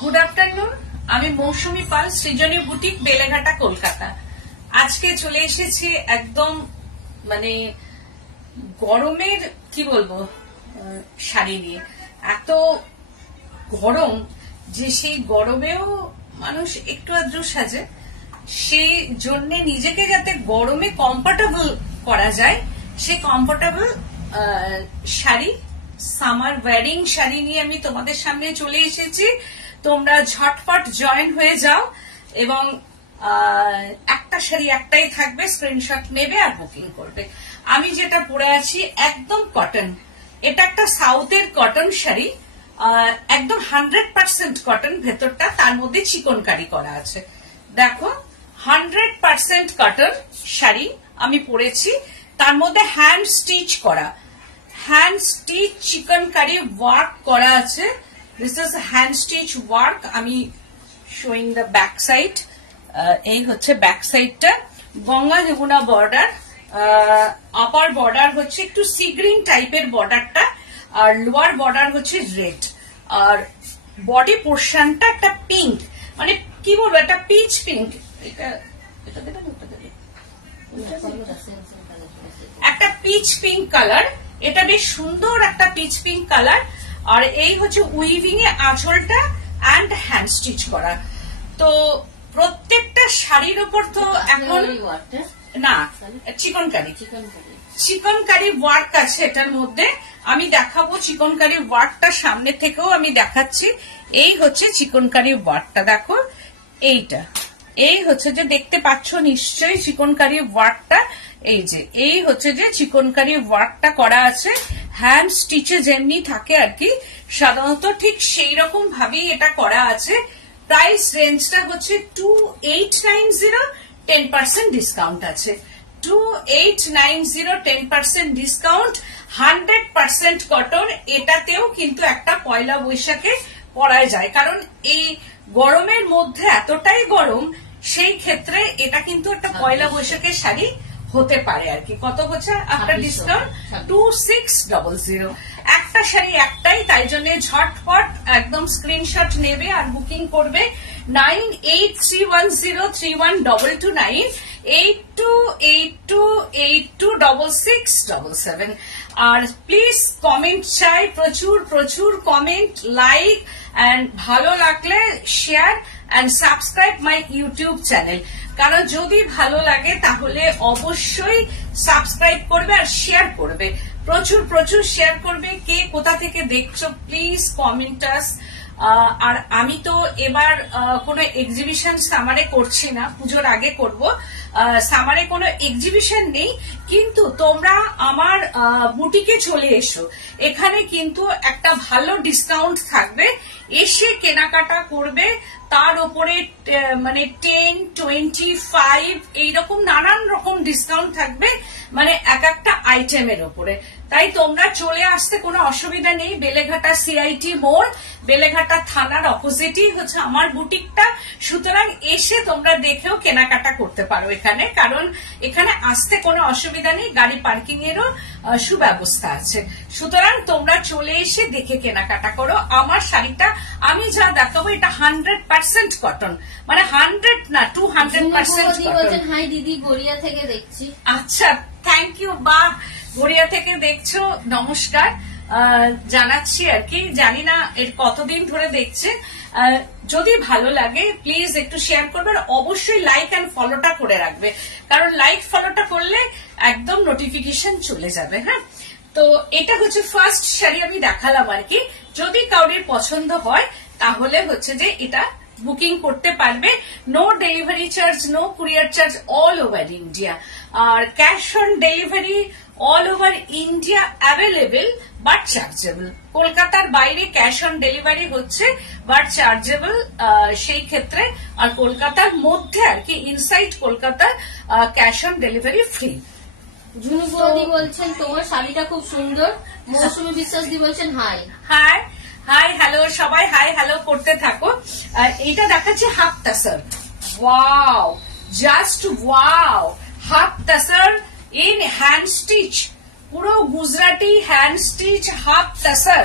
Good afternoon, আমি মৌসুমী পাল, সৃজনী boutique, Beleghata, Kolkata. আজকে চলে এসেছি একদম মানে গরমের কি বলবো শাড়ি নিয়ে। এত গরম যে সেই গরমেও মানুষ একটু আদ্র সাজে, সেই জন্য নিজেকে যাতে গরমে কমফোর্টেবল করা যায় সেই comfortable sari, summer wearing sari নিয়ে আমি তোমাদের সামনে চলে এসেছি। তোমরা ঝটপট জয়েন হয়ে যাও এবং একটা শাড়ি একটাই থাকবে, স্ক্রিনশট নেবে আর বুকিং করবে। আমি যেটা পরে আছি একদম কটন, এটা একটা সাউথের কটন শাড়ি, একদম 100% কটন ভেতরটা, তার মধ্যে চিকনকারি করা আছে। দেখো 100% কটন শাড়ি আমি পরেছি, তার মধ্যে হ্যান্ড স্টিচ করা, হ্যান্ড স্টিচ চিকনকারি ওয়ার্ক করা আছে। This is hand stitch work. আমি শোয়িং দ্য ব্যাক সাইড, এই হচ্ছে ব্যাক সাইডটা। Ganga Jamuna border, upper border হচ্ছে একটু সি গ্রিন টাইপের বর্ডারটা, আর লোয়ার বর্ডার হচ্ছে রেড, আর বডি পোর্শনটা একটা পিঙ্ক, মানে কি বলবো একটা পিচ পিঙ্ক, একটা পিচ পিঙ্ক কালার। এটা বেশ সুন্দর একটা পিচ পিঙ্ক কালার। আর এই হচ্ছে উইভিং এ আঁচলটা অ্যান্ড হ্যান্ড স্টিচ করা। তো প্রত্যেকটা শাড়ির উপর তো এখন না চিকনকারি ওয়ার্ক আছে এটার মধ্যে। আমি দেখাবো চিকনকারি ওয়ার্কটা, সামনে থেকেও আমি দেখাচ্ছি। এই হচ্ছে চিকনকারি ওয়ার্কটা, দেখো এইটা, এই হচ্ছে যে দেখতে পাচ্ছ নিশ্চয়ই চিকনকারি ওয়ার্কটা। এই যে এই হচ্ছে যে চিকনকারি ওয়ার্কটা করা আছে, হ্যান্ড স্টিচে যেমনি থাকে আর কি সাধারণত ঠিক সেই রকম ভাবেই এটা করা আছে। প্রাইস রেঞ্জটা হচ্ছে 2890, 10% ডিসকাউন্ট আছে। 2890, 10% ডিসকাউন্ট, 100% কটন। এটাতেও কিন্তু একটা পয়লা বৈশাখে পরা যায়, কারণ এই গরমের মধ্যে এতটাই গরম, সেই ক্ষেত্রে এটা কিন্তু একটা পয়লা বৈশাখের শাড়ি হতে পারে আর কি। কত হচ্ছে আফটার ডিসকাউন্ট? 2600। একটা শাড়ি একটাই, তাই জন্য ঝটপট একদম স্ক্রিনশট নেবে আর বুকিং করবে। 9831031229, 8282826677। আর প্লিজ কমেন্ট চাই, প্রচুর প্রচুর কমেন্ট, লাইক, এন্ড ভালো লাগলে share and subscribe my YouTube channel. কারণ যদি ভালো লাগে তাহলে অবশ্যই সাবস্ক্রাইব করবে আর শেয়ার করবে, প্রচুর প্রচুর শেয়ার করবে। কে কোথা থেকে দেখছো প্লিজ কমেন্ট আস। আর আমি তো এবার কোনো এক্সিবিশন সামারে করছি না, পুজোর আগে করব। সামারে কোনো এক্সিবিশন নেই, কিন্তু তোমরা আমার বুটিকে চলে এসো, এখানে কিন্তু একটা ভালো ডিসকাউন্ট থাকবে। এসে কেনাকাটা করবে, তার উপরে মানে 10, 25 এইরকম নানান রকম ডিসকাউন্ট থাকবে, মানে এক একটা আইটেমের উপরে। তাই তোমরা চলে আসতে কোনো অসুবিধা নেই। বেলেঘাটা সিআইটি মোড়, বেলেঘাটা থানার অপোজিটই হচ্ছে আমার বুটিকটা। সুতরাং এসে তোমরা দেখেও কেনাকাটা করতে পারো এখানে, কারণ এখানে আসতে কোনো অসুবিধা নেই, গাড়ি পার্কিং এরও সুব্যবস্থা আছে। সুতরাং তোমরা চলে এসে দেখে কেনাকাটা করো। আমার শাড়িটা আমি যা দেখাবো এটা 100% কটন, মানে 100 না 200% কটন। হাই দিদি, গড়িয়া থেকে দেখছি। আচ্ছা, থ্যাংক ইউ। বা গড়িয়া থেকে দেখছো, নমস্কার জানাচ্ছি আর কি। জানি না এর কতদিন ধরে দেখছে। যদি ভালো লাগে প্লিজ একটু শেয়ার করবে, আর অবশ্যই লাইক এন্ড ফলোটা করে রাখবে, কারণ লাইক ফলোটা করলে একদম নোটিফিকেশন চলে যাবে। হ্যাঁ, তো এটা হচ্ছে ফার্স্ট শাড়ি আমি দেখালাম আর কি। যদি কাউরির পছন্দ হয় তাহলে হচ্ছে যে এটা বুকিং করতে পারবে। No delivery charge, no courier charge, all over India. আর cash on delivery all over India available, but chargeable. কলকাতার বাইরে ক্যাশ অন ডেলিভারি হচ্ছে, বাট চার্জেবল সেই ক্ষেত্রে। আর কলকাতার মধ্যে আর কি ইনসাইড কলকাতার cash on delivery free. Jhunu বৌদি বলছেন তোমার শাড়িটা খুব সুন্দর। মৌসুমী বিশ্বাস দি বলছেন হাই হাই হাই হ্যালো, সবাই হাই হ্যালো করতে থাকো। এইটা দেখাচ্ছে half তাসার। Wow, just wow, half তাসার in hand stitch, পুরো Gujarati hand stitch half তাসার,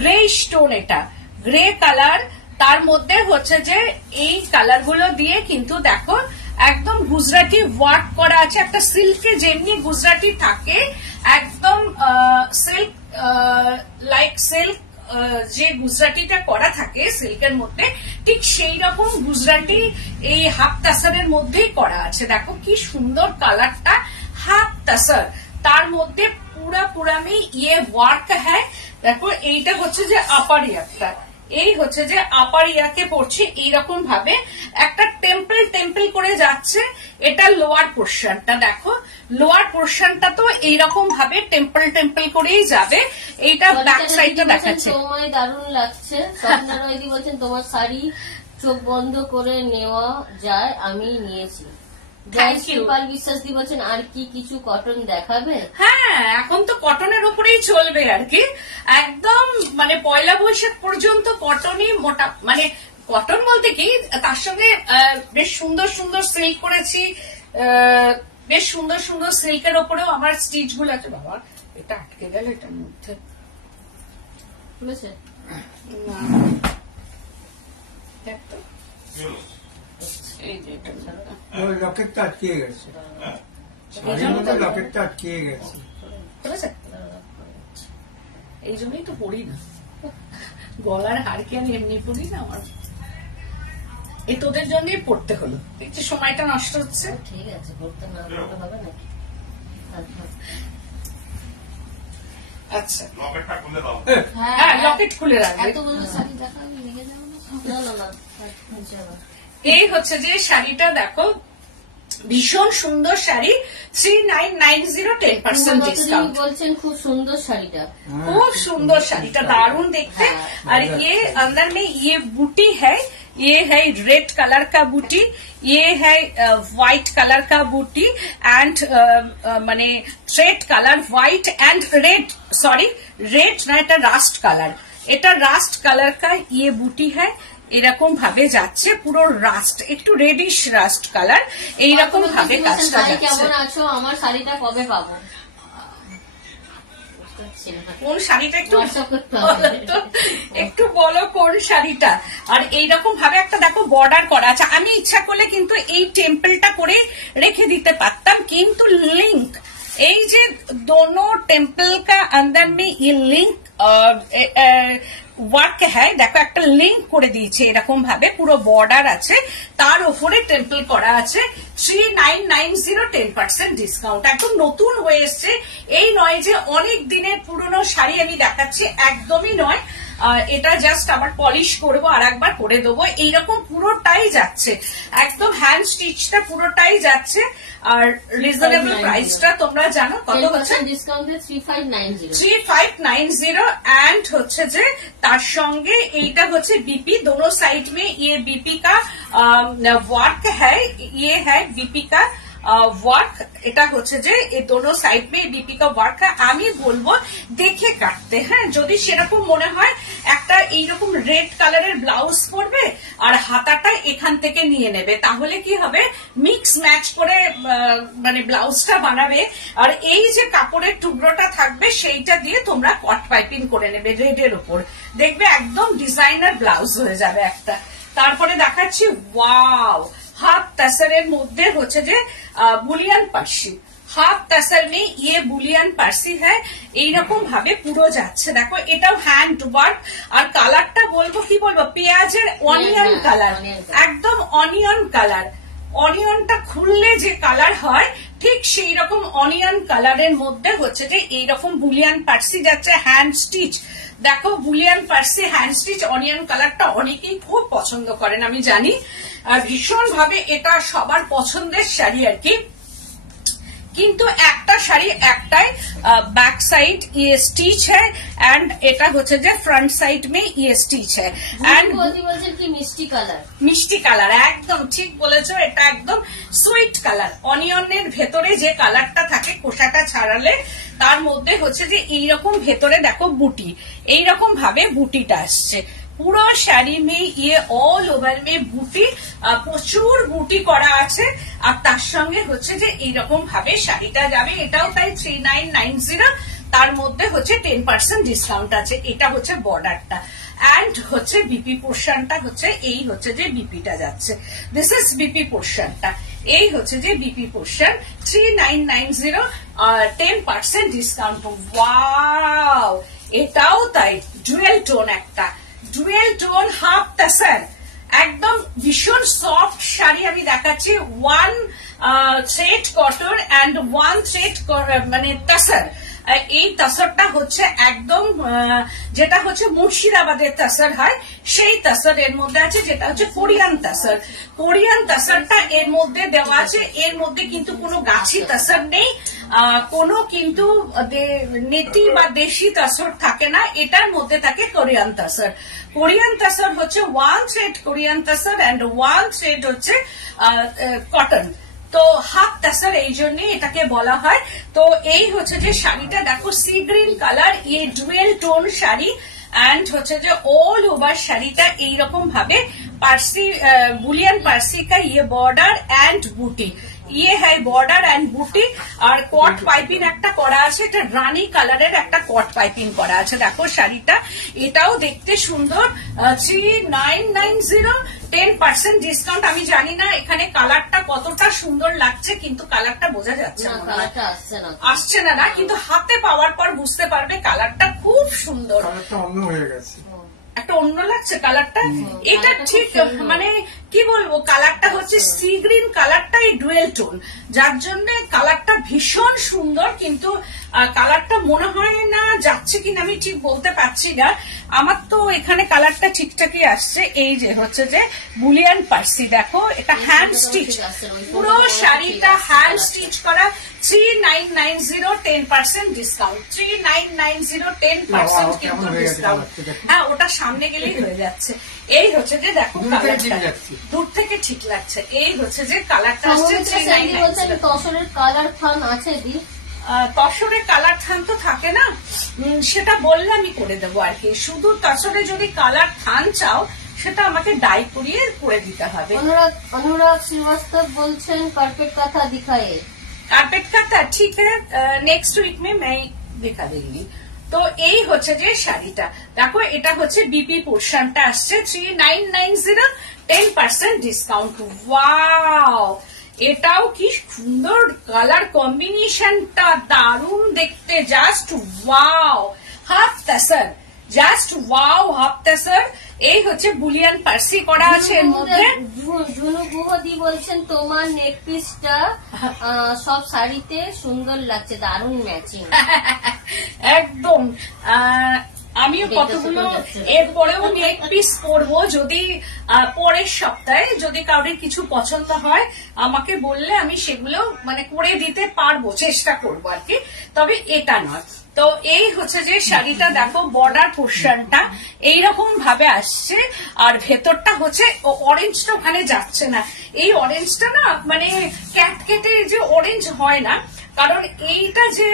grey stone, এটা গ্রে কালার তার মধ্যে হচ্ছে যে এই কালার গুলো দিয়ে কিন্তু দেখো একদম গুজরাটি ওয়ার্ক করা আছে, একটা সিল্কে যেমনি গুজরাটি থাকে একদম সিল্ক লাইক সিল্ক যে গুজরাটিটা করা থাকে সিল্কের মধ্যে ঠিক সেই রকম গুজরাটি এই হাফ তাসারের মধ্যেই করা আছে। দেখো কি সুন্দর কালারটা, হাফ তাসার তার মধ্যে পুরামি ইয়ে ওয়ার্ক হ্যাঁ। দেখো এইটা হচ্ছে যে আপার ইয়ারটা, এই হচ্ছে যে আপার ইয়াকে পড়ছে এইরকম ভাবে একটা টেম্পল টেম্পল করে যাচ্ছে। এটা লোয়ার পোর্শনটা, দেখো লোয়ার পোর্শনটা তো এইরকম ভাবে টেম্পল টেম্পল করেই যাবে। এইটা ব্যাক সাইডটা দেখাচ্ছে। তোমায় দারুণ লাগছে। স্বপ্না রয়দি বলছেন তোমার শাড়ি চোখ বন্ধ করে নেওয়া যায়, আমি নিয়েছি। পাল বিশ্বাস দি বলছেন আর কি কিছু কটন দেখাবে? হ্যাঁ, এখন তো কটনের উপরেই চলবে আর কি, একদম মানে পয়লা বৈশাখ পর্যন্ত কটনই মোটা, মানে কটন বলতে কি তার সঙ্গে বেশ সুন্দর সুন্দর সিল্ক করেছি, বেশ সুন্দর সুন্দর সিল্কের ওপরেও আমার স্টিচ গুলো আছে। বাবা এটা আটকে গেল এটার মধ্যে, খুলেছে এই যে এটা লকেটটা আটকে গেছে, লকেটটা আটকে গেছে, এই জন্যই তো পড়ি না, গলার হারকে আমি এমনি পড়ি না, আমার এই তোদের জন্যই পড়তে হলো। দেখছি সময়টা নষ্ট হচ্ছে। ঠিক আছে, পড়তে না পড়তে হবে নাকি? আচ্ছা লকেটটা খুলে দাও। হ্যাঁ লকেট খুলে রাখবে। এতগুলো শাড়ি দেখাবি, লেগে যাবো না? না না না, এই হচ্ছে যে শাড়িটা দেখো ভীষণ সুন্দর শাড়ি, 3990 10% ডিসকাউন্ট। বলছেন খুব সুন্দর শাড়িটা, খুব সুন্দর শাড়িটা, दारुण देखते। और ये अंदर में ये बूटी है, ये है रेड कलर का बूटी, ये है व्हाइट कलर का बूटी एंड माने thread colour white and red, sorry red ना, এটা রাস্ট কালার, এটা রাস্ট কালার का ये बूटी है। এরকম ভাবে যাচ্ছে পুরো রাস্ট, একটু রেডিশ রাস্ট কালার, এইরকম ভাবে কাজটা যাচ্ছে। কেমন আছো? আমার শাড়িটা কবে পাবো? কোন শাড়িটা একটু বলো কোন শাড়িটা। আর এইরকম ভাবে একটা দেখো বর্ডার করা আছে, আমি ইচ্ছা করলে কিন্তু এই টেম্পলটা করে রেখে দিতে পারতাম, কিন্তু লিঙ্ক এই যে दोनों टेम्पल का अंदर में ये लिंक ওয়ার্ক হ্যাঁ, দেখো একটা লিঙ্ক করে দিয়েছে এরকম ভাবে, পুরো বর্ডার আছে, তার উপরে টেম্পল করা আছে। 3990 10% ডিসকাউন্ট, একদম নতুন হয়ে এসছে। এই নয় যে অনেক দিনের পুরনো শাড়ি আমি দেখাচ্ছি, একদমই নয়। এটা জাস্ট আবার পলিশ করবো আর একবার করে দেবো, এইরকম পুরোটাই যাচ্ছে, একদম হ্যান্ড স্টিচটা পুরোটাই যাচ্ছে। আর রিজনেবল প্রাইসটা তোমরা জানো কত হচ্ছে, ডিসকাউন্টে 3590 एंड হচ্ছে যে তার সঙ্গে এইটা হচ্ছে बीपी, दोनों साइड में ये बीपी का वर्क है, ये है बीपी का ওয়ার্ক, এটা হচ্ছে যে এই दोनों সাইড में बीपी का ওয়ার্ক। আমি বলবো দেখে কাটতে, হ্যাঁ যদি সেরকম মনে হয় একটা এইরকম রেড কালারের ব্লাউজ পরবে আর হাতাটা এখান থেকে নিয়ে নেবে, তাহলে কি হবে মিক্স ম্যাচ করে মানে ব্লাউজটা বানাবে। আর এই যে কাপড়ের টুকরোটা থাকবে সেইটা দিয়ে তোমরা কট পাইপিং করে নেবে রেডের উপর, দেখবে একদম ডিজাইনার ব্লাউজ হয়ে যাবে একটা। তারপরে দেখাচ্ছি ওয়াও, হাফ তাসারের মধ্যে হচ্ছে যে বুলিয়ান পার্সি, হাফ তাসার में ये বুলিয়ান পার্সি হ্যাঁ, এইরকম ভাবে পুরো যাচ্ছে। দেখো এটাও হ্যান্ড ওয়ার্ক, আর কালারটা বলবো কি বলবো, পেঁয়াজের অনিয়ন কালার, একদম অনিয়ন কালার। অনিয়নটা খুললে যে কালার হয় ঠিক সেই রকম অনিয়ন কালারের মধ্যে হচ্ছে যে এইরকম বুলিয়ান পার্সি যাচ্ছে, হ্যান্ড স্টিচ। দেখো bullion Parsi hand stitch onion কালারটা অনেকেই খুব পছন্দ করেন আমি জানি, আর ভীষণ ভাবে এটা সবার পছন্দের শাড়ি আর কি। কিন্তু একটা শাড়ি একটাই बैक साइड ये स्टिच है एंड এটা হচ্ছে যে फ्रंट साइड में ये स्टिच है एंड বলছেন কি মিষ্টি কালার, মিষ্টি কালার, একদম ঠিক বলেছো, এটা একদম সুইট কালার। অনিয়নের ভেতরে যে কালারটা থাকে খোসাটা ছাড়ালে তার মধ্যে হচ্ছে যে এইরকম ভেতরে দেখো বুটি, এইরকম ভাবে বুটিটা আসছে পুরো শাড়ি में, ये অল ওভার में বুটি, প্রচুর বুটি করা আছে। আর তার সঙ্গে হচ্ছে যে এইরকম ভাবে শাড়িটা যাবে, এটাও তাই 3990, তার মধ্যে হচ্ছে 10% ডিসকাউন্ট আছে। এটা হচ্ছে বর্ডারটা, অ্যান্ড হচ্ছে বিপি পোর্শনটা হচ্ছে এই হচ্ছে যে বিপিটা যাচ্ছে, দিস ইজ বিপি পোর্শনটা, এই হচ্ছে যে বিপি পোর্শন 3990 10% ডিসকাউন্ট। ওয়াও, এটাও তাই ডুয়েল টোন, একটা ডুয়েল টোন হাফ তাসার, একদম ভীষণ সফট শাড়ি আমি দেখাচ্ছি। 1 থ্রেড কটন অ্যান্ড 1 থ্রেড মানে তাসার। এই তাসারটা হচ্ছে একদম যেটা হচ্ছে মুর্শিদাবাদের তাসার হয় সেই তাসার এর মধ্যে আছে, যেটা হচ্ছে কোরিয়ান তাসার। কোরিয়ান তাসারটা এর মধ্যে দেওয়া আছে, এর মধ্যে কিন্তু কোনো গাছি তাসার নেই, কোনো কিন্তু নেতি বা দেশি তাসর থাকে না, এটার মধ্যে থাকে কোরিয়ান তাসর। কোরিয়ান তাসর হচ্ছে 1 থ্রেড কোরিয়ান তাসর অ্যান্ড 1 থ্রেড হচ্ছে কটন। তো হাফ তাসার এই জন্য এটাকে বলা হয়। তো এই হচ্ছে যে শাড়িটা দেখো, সি গ্রিন কালার, এই ডুয়েল টোন শাড়ি অ্যান্ড হচ্ছে যে অল ওভার শাড়িটা এইরকম ভাবে পার্সি বুলিয়ান পার্সি কা ইয়ে বর্ডার অ্যান্ড বুটি, ইয়ে হ্যাঁ বর্ডার অ্যান্ড বুটি, আর কট পাইপিং একটা করা আছে, এটা রানী কালারের একটা কট পাইপিং করা আছে। দেখো শাড়িটা, এটাও দেখতে সুন্দর। 3990 10% ডিসকাউন্ট। আমি জানি না এখানে কালারটা কতটা সুন্দর লাগছে, কিন্তু কালারটা বোঝা যাচ্ছে না, আসছে না, না কিন্তু হাতে পাওয়ার পর বুঝতে পারবে কালারটা খুব সুন্দর, কালারটা অন্য হয়ে গেছে, একটা অন্য লাগছে কালারটা। এটা ঠিক মানে কি বলবো, কালারটা হচ্ছে সি গ্রিন কালারটাই ডুয়েল টোন, যার জন্য কালারটা ভীষণ সুন্দর, কিন্তু কালারটা মনে হয় না যাচ্ছে কিনা আমি ঠিক বলতে পারছি না। আমার তো এখানে কালারটা ঠিকঠাকই আসছে। এই যে হচ্ছে যে বুলিয়ান পার্সি, দেখো এটা হ্যান্ড স্টিচ, পুরো শাড়িটা হ্যান্ড স্টিচ করা। 3990 10% ডিসকাউন্ট, 3990 10% কিন্তু ডিসকাউন্ট। হ্যাঁ, ওটা সামনে গেলেই হয়ে যাচ্ছে। এই হচ্ছে যে দেখো কালারটা দূর থেকে ঠিক লাগছে, এই হচ্ছে যে কালারটা আসছে। তসরের কালার থান আছে দি, তসরে কালার থান তো থাকে না, সেটা বললে আমি করে দেবো আর কি। শুধু তসরে যদি কালার থান চাও সেটা আমাকে ডাই করিয়ে করে দিতে হবে। অনুরাগ শ্রীবাস্তব বলছেন কার্পেট কাঁথা দিখায়ে, কার্পেট কাঁথা ঠিক হ্যাঁ, নেক্সট উইক মে मैं दिखा देंगी। তো এই হচ্ছে যে শাড়িটা দেখো, এটা হচ্ছে বিপি পোর্শনটা আসছে 3990 10% ডিসকাউন্ট। ওয়াও, এটাও কি সুন্দর কালার কম্বিনেশনটা, দারুণ দেখতে, just wow. Half তাসার, just wow, half তাসার। এই হচ্ছে বুলিয়ান পার্সি করা আছে এর মধ্যে। ঝুনু গুহদি বলছেন তোমার নেক পিসটা সব শাড়িতে সুন্দর লাগছে, দারুণ ম্যাচিং। একদম, আমিও কতগুলো এরপরেও নেক পিস পরবো, যদি পরের সপ্তাহে যদি কাউরির কিছু পছন্দ হয় আমাকে বললে আমি সেগুলো মানে করে দিতে পারবো, চেষ্টা করবো আর কি, তবে এটা নয়। তো এই হচ্ছে যে শাড়িটা দেখো, বর্ডার পোর্শনটা এইরকম ভাবে আসছে, আর ভেতরটা হচ্ছে অরেঞ্জটা ওখানে যাচ্ছে না। এই অরেঞ্জটা না মানে ক্যাটকেটে যে অরেঞ্জ হয় না, কারণ এইটা যে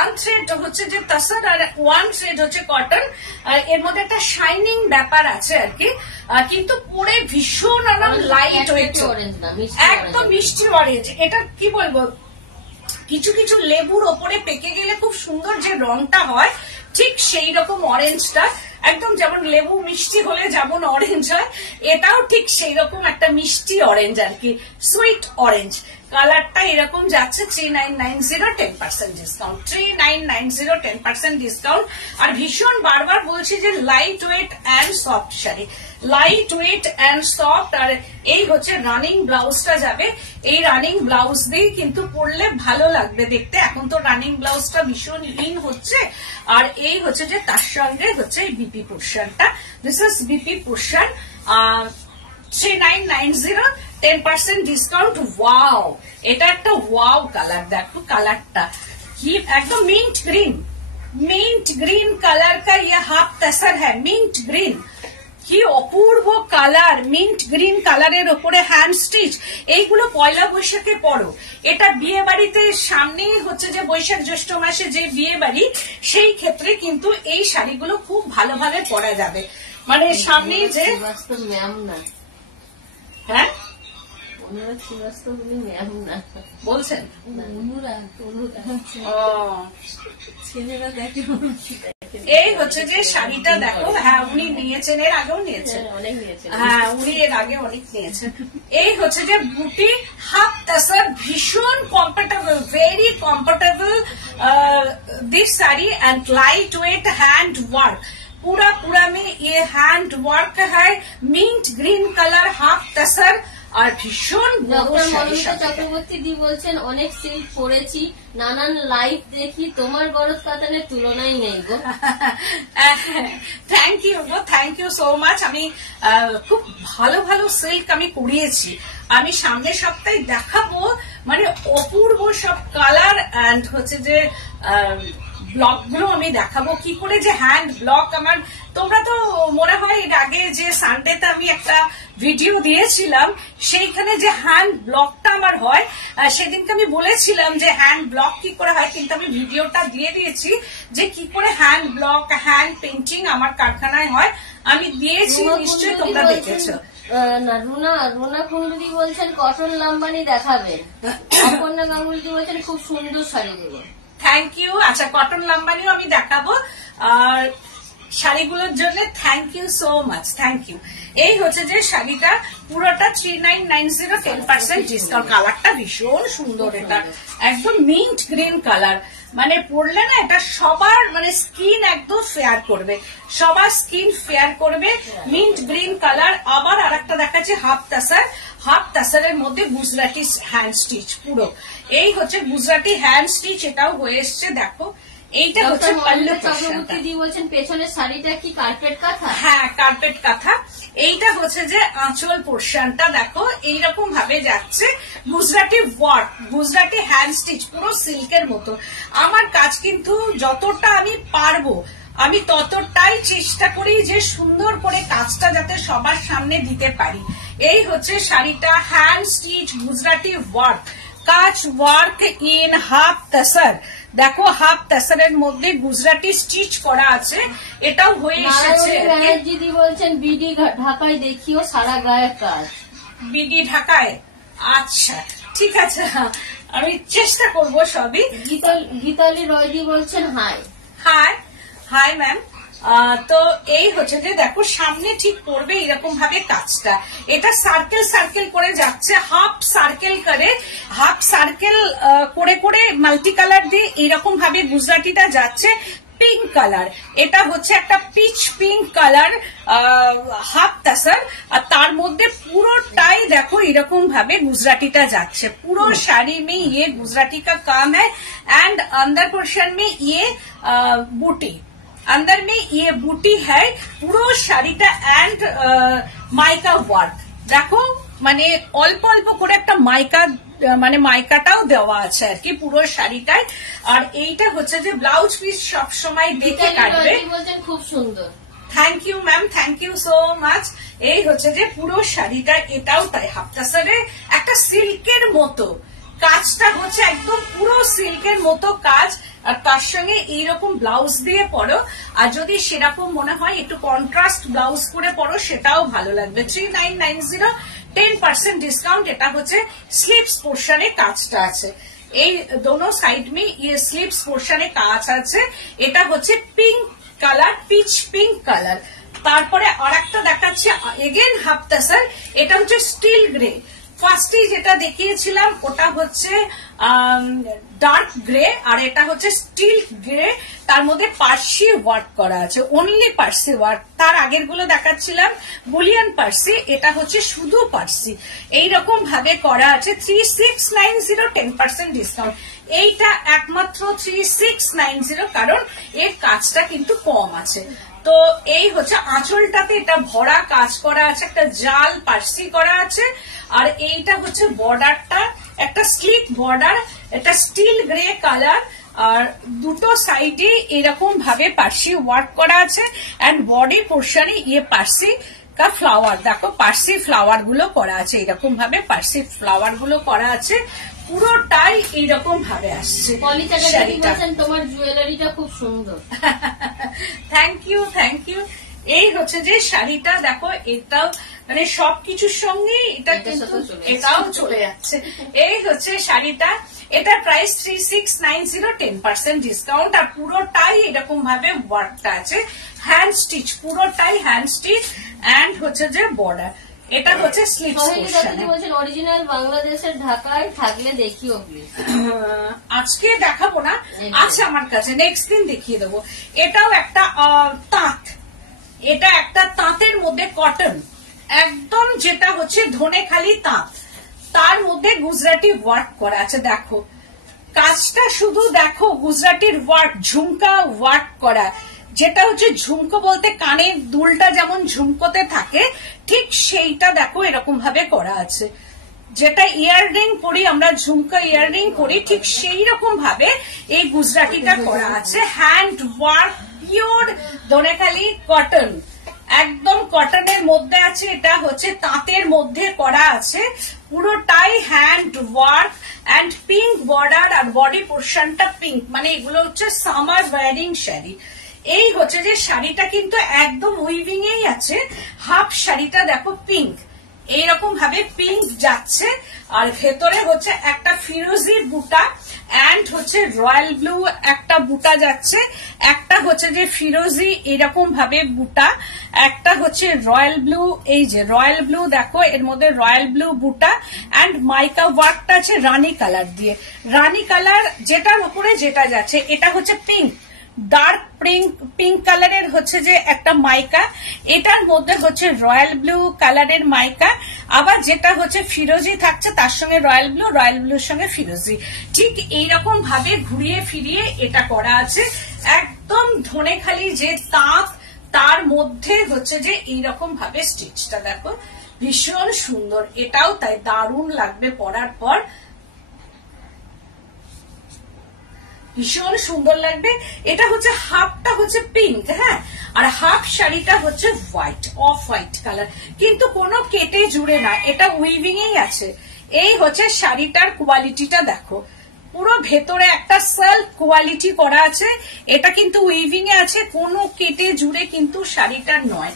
1 থ্রেড হচ্ছে যে তাসার আর 1 থ্রেড হচ্ছে কটন, এর মধ্যে একটা শাইনিং ব্যাপার আছে আর কি, কিন্তু পরে ভীষণ লাইট ওয়েট, একদম মিষ্টি অরেঞ্জ। এটা কি বলবো, কিছু কিছু লেবুর ওপরে পেকে গেলে খুব সুন্দর যে রংটা হয়, ঠিক সেই রকম অরেঞ্জটা, একদম যেমন লেবু মিষ্টি হলে যেমন অরেঞ্জ হয়, এটাও ঠিক সেই রকম একটা মিষ্টি অরেঞ্জ আর কি, সুইট অরেঞ্জ। কালারটা এরকম যাচ্ছে 3990 10% ডিসকাউন্ট, 3990 10% ডিসকাউন্ট। আর ভীষণ বারবার বলছি যে light weight and soft sari, light weight and soft. আর এই হচ্ছে রানিং ব্লাউজটা যাবে, এই রানিং ব্লাউজ দিয়ে কিন্তু পরলে ভালো লাগবে দেখতে। এখন তো রানিং ব্লাউজটা ভীষণ ইন হচ্ছে। আর এই হচ্ছে যে তার সঙ্গে হচ্ছে এই বিপি পোর্শনটা, this is BP portion, 3990 10% discount. Wow, এটা একটা ওয়াও কালার, দেখো কালারটা কি একদম mint green, mint green colour কা ইয়ে হাফ তাসার হ্যাঁ, মিন্ট গ্রিন, কি অপূর্ব কালার, মিন্ট গ্রিন কালারের ওপরে হ্যান্ড স্টিচ। এইগুলো পয়লা বৈশাখে পরো, এটা বিয়ে বাড়িতে সামনেই হচ্ছে যে বৈশাখ জ্যৈষ্ঠ মাসে যে বিয়ে বাড়ি, সেই ক্ষেত্রে কিন্তু এই শাড়িগুলো খুব ভালোভাবে পরা যাবে, মানে সামনেই যে ম্যাম না, হ্যাঁ অনুরাগ শ্রীবাস্তব ম্যাম না বলছেন, অনুরাগ ও ছেলেরা দেখে এই হচ্ছে যে শাড়িটা দেখো, হ্যাঁ উনি নিয়েছেন, এর আগেও নিয়েছেন, অনেক নিয়েছে। হ্যাঁ উনি এর আগে অনেক নিয়েছেন। এই হচ্ছে যে বুটি হাফ তাসার, ভীষণ comfortable, very comfortable this sari and light weight hand work, पूरा पूरा में ये हैंड वर्क है, मिंट ग्रीन कलर हाफ तसर আর ভীষণ বড় ডক্টর শাড়ি। মধুমিতা চক্রবর্তী দি বলছেন অনেক সিল্ক পরেছি, নানান লাইভ দেখি, তোমার গরজ কাতানের তুলনাই নেই গো। থ্যাংক ইউ গো, থ্যাংক ইউ সো মাচ। আমি খুব ভালো ভালো সিল্ক আমি করিয়েছি, আমি সামনের সপ্তাহে দেখাবো, মানে অপূর্ব সব কালার অ্যান্ড হচ্ছে যে ব্লক গুলো আমি দেখাবো কি করে যে হ্যান্ড ব্লক আমার। তোমরা তো মনে হয় এর আগে যে সানডেতে আমি একটা ভিডিও দিয়েছিলাম, সেইখানে যে হ্যান্ড ব্লকটা আমার হয়, সেদিনকে আমি বলেছিলাম যে হ্যান্ড ব্লক কি করে হয়, কিন্তু আমি ভিডিওটা দিয়ে দিয়েছি যে কি করে হ্যান্ড ব্লক, হ্যান্ড পেন্টিং আমার কারখানায় হয়, আমি দিয়েছি, নিশ্চয়ই তোমরা দেখেছো। না, রুনা কুন্ডুদি বলছেন কটন লাম্বানি দেখাবেন, অপর্ণা গাঙ্গুলি বলছেন খুব সুন্দর শাড়ি দেবো। Thank you. আচ্ছা, কটন লাম্বানিও আমি দেখাবো, আর শাড়িগুলোর জন্য thank you so much, thank you. এই হচ্ছে যে শাড়িটা পুরোটা 3990, 10% ডিসকাউন্ট। কালারটা ভীষণ সুন্দর, এটা একদম মিন্ট গ্রিন কালার, মানে পরলে না এটা সবার মানে স্কিন একদম ফেয়ার করবে, সবার স্কিন ফেয়ার করবে, মিন্ট গ্রিন কালার। আবার আরেকটা দেখাচ্ছে হাফ তাসার, হাফ তাসারের মধ্যে গুজরাটি হ্যান্ড স্টিচ পুরো। এই হচ্ছে গুজরাটি হ্যান্ড স্টিচ, এটাও হয়ে এসছে, দেখো এইটা হচ্ছে পাল্লু চক্রবর্তী দি বলছেন পেছনের শাড়িটা কি কার্পেট কাঁথা? হ্যাঁ কার্পেট কাঁথা। এইটা হচ্ছে যে আঁচল পোর্শনটা দেখো এইরকম ভাবে যাচ্ছে, Gujarati work, Gujarati hand stitch, পুরো সিল্কের মতো। আমার কাজ কিন্তু যতটা আমি পারবো আমি ততটাই চেষ্টা করি যে সুন্দর করে কাজটা যাতে সবার সামনে দিতে পারি। এই হচ্ছে শাড়িটা, হ্যান্ড স্টিচ গুজরাটি ওয়ার্ক, কাজ ওয়ার্ক ইন হাফ তাসার। দেখো হাফ তাসারের মধ্যে গুজরাটি স্টিচ করা আছে, এটাও হয়ে এসেছে। দিদি বলছেন বিডি ঢাকায় দেখিও সারা গায়ের কাজ। বিডি ঢাকায়, আচ্ছা ঠিক আছে, আমি চেষ্টা করব সবই। গীতালি রয়দি বলছেন হাই। High hi ma'am. তো এই হচ্ছে যে দেখো সামনে ঠিক পড়বে এরকম ভাবে কাজটা, এটা সার্কেল সার্কেল করে যাচ্ছে, হাফ সার্কেল করে, হাফ সার্কেল করে করে মাল্টি কালার দিয়ে এরকম ভাবে গুজরাটিটা যাচ্ছে। পিঙ্ক কালার, এটা হচ্ছে একটা পিচ পিঙ্ক কালার হাফ তাসার, আর তার মধ্যে পুরোটাই দেখো এরকম ভাবে গুজরাটিটা যাচ্ছে। পুরো শাড়ি में ये गुजराती का काम है एंड अंदर पोर्शन में ये बूटी, अंदर में ये बूटी है, পুরো শাড়িটা এন্ড মাইকা ওয়ার্ক। দেখো মানে অল্প অল্প করে একটা মাইকা, মানে মাইকাটাও দেওয়া আছে আর কি পুরো শাড়িটায়। আর এইটা হচ্ছে যে ব্লাউজ পিস সবসময় দেখে কাটবে। খুব সুন্দর, thank you ma'am, thank you so much. এই হচ্ছে যে পুরো শাড়িটা, এটাও তাই হাফ তাসারে একটা সিল্কের মতো কাজটা হচ্ছে, একদম পুরো সিল্কের মতো কাজ। আর তার সঙ্গে এইরকম ব্লাউজ দিয়ে পরো, আর যদি সেরকম মনে হয় একটু কন্ট্রাস্ট ব্লাউজ করে পরো সেটাও ভালো লাগবে। 3990, 10% ডিসকাউন্ট। এটা হচ্ছে স্লিপস পোর্শনে কাজটা আছে, এই দোনো সাইড মে ইয়ে স্লিপস পোর্শনে কাজ আছে। এটা হচ্ছে pink colour, pitch pink colour. তারপরে আর একটা দেখাচ্ছে এগেন হাফ তাসার, এটা হচ্ছে স্টিল গ্রে। ফার্স্টে যেটা দেখিয়েছিলাম ওটা হচ্ছে ডার্ক গ্রে, আর এটা হচ্ছে স্টিল গ্রে, তার মধ্যে পার্সি ওয়ার্ক করা আছে, অনলি পার্সি ওয়ার্ক। তার আগের গুলো দেখাচ্ছিলাম বুলিয়ান পার্সি, এটা হচ্ছে শুধু পার্সি, এইরকম ভাবে করা আছে। 3690, 10% ডিসকাউন্ট। এইটা একমাত্র 3690, কারণ এর কাজটা কিন্তু কম আছে। তো এই হচ্ছে আঁচলটাতে এটা ভরা কাজ করা আছে, একটা জাল পার্সি করা আছে। আর এইটা হচ্ছে বর্ডারটা, একটা স্লিক বর্ডার, এটা স্টিল গ্রে কালার, আর দুটো সাইডে এরকম ভাবে পার্সি ওয়ার্ক করা আছে। এন্ড বডি পোর্শনে ইয়ে পার্সি কা ফ্লাওয়ার, দেখো পার্সি ফ্লাওয়ার গুলো করা আছে, এরকম ভাবে পার্সি ফ্লাওয়ার গুলো করা আছে, পুরোটাই এইরকম ভাবে আসছে। তোমার জুয়েলারিটা খুব সুন্দর। Thank you, thank you. এই হচ্ছে যে শাড়িটা দেখো, এটাও মানে সবকিছুর সঙ্গে এটা কিন্তু এটাও চলে যাচ্ছে। এই হচ্ছে শাড়িটা, এটার প্রাইস 3690, 10% ডিসকাউন্ট। আর পুরোটাই এরকম ভাবে ওয়ার্কটা আছে, হ্যান্ড স্টিচ, পুরোটাই হ্যান্ড স্টিচ এন্ড হচ্ছে যে বর্ডার। এটা হচ্ছে স্লিভস পোরশন। অরিজিনাল বাংলাদেশের ঢাকায় থাকলে দেখিও প্লিজ। আজকে দেখাবো না, আছে আমার কাছে, নেক্সট দিন দেখিয়ে দেবো। এটাও একটা তাঁত, এটা একটা তাঁতের মধ্যে কটন, একদম যেটা হচ্ছে ধনেখালি তাঁত, তার মধ্যে গুজরাটি ওয়ার্ক করা আছে। দেখো কাজটা শুধু দেখো, গুজরাটির ওয়ার্ক, ঝুমকা ওয়ার্ক করা, যেটা হচ্ছে ঝুমকো বলতে কানের দুলটা যেমন ঝুমকোতে থাকে ঠিক সেইটা দেখো এরকম ভাবে করা আছে। যেটা ইয়াররিং করি আমরা, ঝুমকা ইয়াররিং করি, ঠিক সেই রকম ভাবে এই গুজরাটিটা করা আছে। Hand work, pure Dhanekhali cotton, একদম কটনের মধ্যে আছে। এটা হচ্ছে তাঁতের মধ্যে করা আছে, পুরোটাই hand work and pink border, আর বডি পোর্শনটা পিঙ্ক, মানে এগুলো হচ্ছে সামার ওয়ারিং শাড়ি। এই হচ্ছে যে শাড়িটা কিন্তু একদম উইভিং এই আছে। হাফ শাড়িটা দেখো পিঙ্ক, এইরকম ভাবে পিঙ্ক যাচ্ছে, আর ভেতরে হচ্ছে একটা ফিরোজি বুটা এন্ড হচ্ছে রয়্যাল ব্লু একটা বুটা যাচ্ছে, একটা হচ্ছে যে ফিরোজি এরকম ভাবে বুটা, একটা হচ্ছে রয়্যাল ব্লু, এই যে রয়্যাল ব্লু দেখো এর মধ্যে রয়্যাল ব্লু বুটা এন্ড মাইকা ওয়ার্কটা আছে রানী কালার দিয়ে। রানী কালার যেটার উপরে যেটা যাচ্ছে এটা হচ্ছে পিঙ্ক, ডার্ক পিঙ্ক কালারের হচ্ছে যে একটা মাইকা, এটার মধ্যে হচ্ছে রয়্যাল ব্লু কালারের মাইকা, আবার যেটা হচ্ছে ফিরোজি থাকছে তার সঙ্গে রয়্যাল ব্লু, রয়্যাল ব্লুর সঙ্গে ফিরোজি, ঠিক এইরকম ভাবে ঘুরিয়ে ফিরিয়ে এটা করা আছে। একদম ধনেখালি যে তাঁত, তার মধ্যে হচ্ছে যে এইরকম ভাবে স্টিচটা দেখো, ভীষণ সুন্দর। এটাও তাই দারুণ লাগবে পরার পর, ভীষণ সুন্দর লাগবে। এটা হচ্ছে হাফটা হচ্ছে পিঙ্ক, হ্যাঁ, আর হাফ শাড়িটা হচ্ছে হোয়াইট, অফ হোয়াইট কালার, কিন্তু কোনো কেটে জুড়ে না, এটা উইভিং এই আছে। এই হচ্ছে শাড়িটার কোয়ালিটিটা দেখো, পুরো ভেতরে একটা সেলফ কোয়ালিটি করা আছে, এটা কিন্তু উইভিং এ আছে, কোনো কেটে জুড়ে কিন্তু শাড়িটার নয়।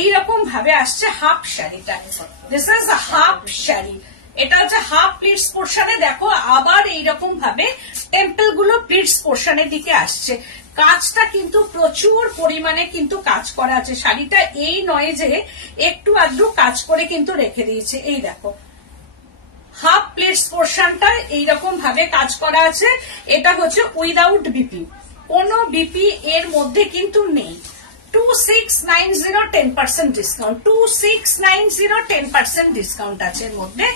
এইরকম ভাবে আসছে হাফ শাড়িটা, this is a half sari. এটা হচ্ছে হাফ প্লিটস পোর্শনে, দেখো আবার এইরকম ভাবে টেম্পল গুলো প্লিটস পোর্শনের দিকে আসছে। কাজটা কিন্তু প্রচুর পরিমাণে কিন্তু কাজ করা আছে, শাড়িটা এই নয় যে একটু আধটু কাজ করে কিন্তু রেখে দিয়েছে। এই দেখো হাফ প্লিটস পোর্শনটা এইরকম ভাবে কাজ করা আছে। এটা হচ্ছে উইদাউট বিপি, কোনো বিপি এর মধ্যে কিন্তু নেই। 2690, 10% ডিসকাউন্ট, 2690, 10% ডিসকাউন্ট আছে এর মধ্যে,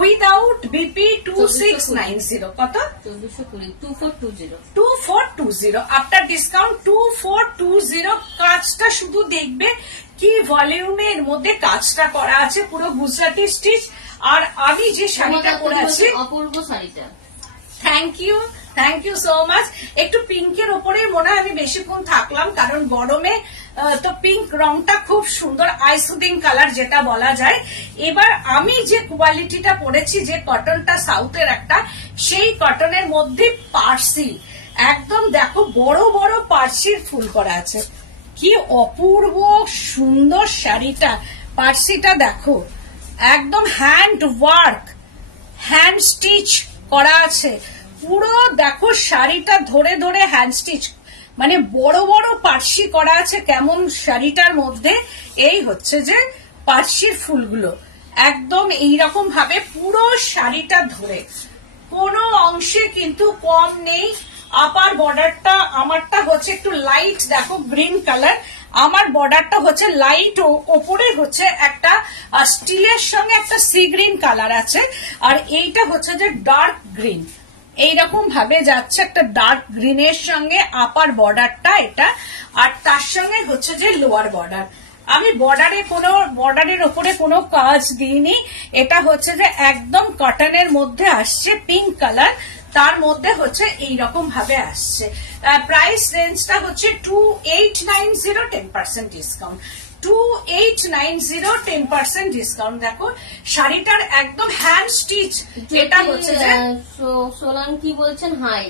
উইদাউট বিপি 2690। কত? 2420 আফটার ডিসকাউন্ট 2420। কাজটা শুধু দেখবে কি ভলিউমে এর মধ্যে কাজটা করা আছে, পুরো গুজরাটি স্টিচ। আর আমি যে শাড়িটা পরে আছি, অপূর্ব শাড়িটা, থ্যাংক ইউ সো মাচ। একটু পিঙ্কের ওপরে মনে হয় আমি বেশিক্ষণ থাকলাম, কারণ গরমে তো পিঙ্ক রংটা খুব সুন্দর, আইসুদিং কালার যেটা বলা যায়। এবার আমি যে কোয়ালিটিটা পরেছি, যে কটনটা সাউথের একটা, সেই কটনের মধ্যে পার্সি, একদম দেখো বড় বড় পার্সির ফুল করা আছে, কি অপূর্ব সুন্দর শাড়িটা। পার্সিটা দেখো একদম হ্যান্ড ওয়ার্ক, হ্যান্ড স্টিচ করা আছে পুরো, দেখো শাড়িটা ধরে ধরে হ্যান্ড স্টিচ, মানে বড় বড় পার্সি করা আছে কেমন শাড়িটার মধ্যে। এই হচ্ছে যে পার্সির ফুলগুলো একদম এইরকম ভাবে পুরো শাড়িটা ধরে, কোনো অংশে কিন্তু কম নেই। আপার বর্ডারটা আমারটা হচ্ছে একটু লাইট, দেখো গ্রিন কালার, আমার বর্ডারটা হচ্ছে লাইট, ওপরে হচ্ছে একটা স্টিলের সঙ্গে একটা সি গ্রিন কালার আছে, আর এইটা হচ্ছে যে ডার্ক গ্রিন, এইরকম ভাবে যাচ্ছে একটা ডার্ক গ্রিনের সঙ্গে আপার বর্ডারটা এটা, আর তার সঙ্গে হচ্ছে যে লোয়ার বর্ডার। আমি বর্ডারের ওপরে কোনো কাজ দিইনি, এটা হচ্ছে যে একদম কটনের মধ্যে আসছে, পিঙ্ক কালার, তার মধ্যে হচ্ছে এইরকম ভাবে আসছে। প্রাইস রেঞ্জটা হচ্ছে 2890, 10% ডিসকাউন্ট, 2890, 10% ডিসকাউন্ট। দেখো শাড়িটার একদম হ্যান্ড স্টিচ, এটা হচ্ছে যে সোলাঙ্কি বলছেন হাই